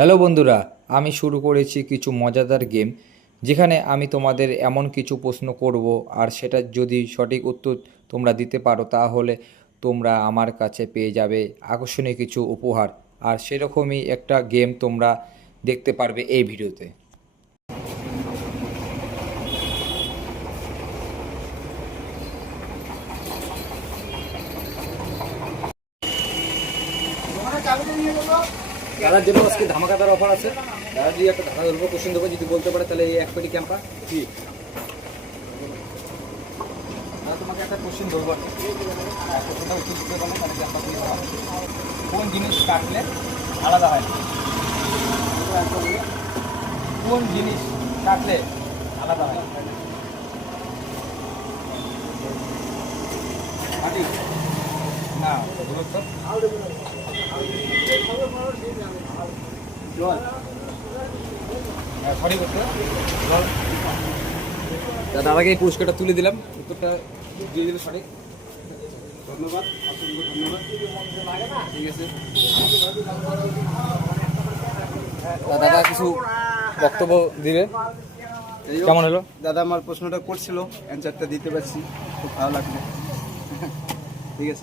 Hello বন্ধুরা, আমি শুরু করেছি কিছু মজাদার গেম, যেখানে আমি তোমাদের এমন কিছু প্রশ্ন করব, আর সেটা যদি সঠিক উত্তর তোমরা দিতে পারো তাহলে তোমরা আমার কাছে পেয়ে যাবে আকর্ষণীয় কিছু উপহার। আর সেরকমই একটা গেম তোমরা দেখতে পারবে এই ভিডিওতে। দাদার জন্য আজকে ধামাকাদার অফার আছে। দাদা যদি একটা ধাঁধা ধরবো, কোশ্চেন দেবো, যদি বলতে পারে তাহলে এই এক পেটি ক্যাম্পা কি। তোমাকে একটা কোশ্চেন ধরবো, কোশ্চেনটা উত্তর দিতে পারলে তাহলে ক্যাম্পা দিয়ে দেওয়া। কোন জিনিস কাটলে আলাদা হয় না? কোন জিনিস কাটলে আলাদা হয় মাটি না, ধরো তো। জল। হ্যাঁ, সঠিক উত্তর জল। দাদাকে এই পুরস্কারটা তুলে দিলাম, উত্তরটা দিয়ে দিলে সঠিক। ধন্যবাদ, অসংখ্য ধন্যবাদ। ঠিক আছে, দাদা কিছু বক্তব্য দিবে। কেমন হলো দাদা? আমার প্রশ্নটা করছিল, অ্যান্সারটা দিতে পারছি, খুব ভালো লাগলো। ঠিক আছে।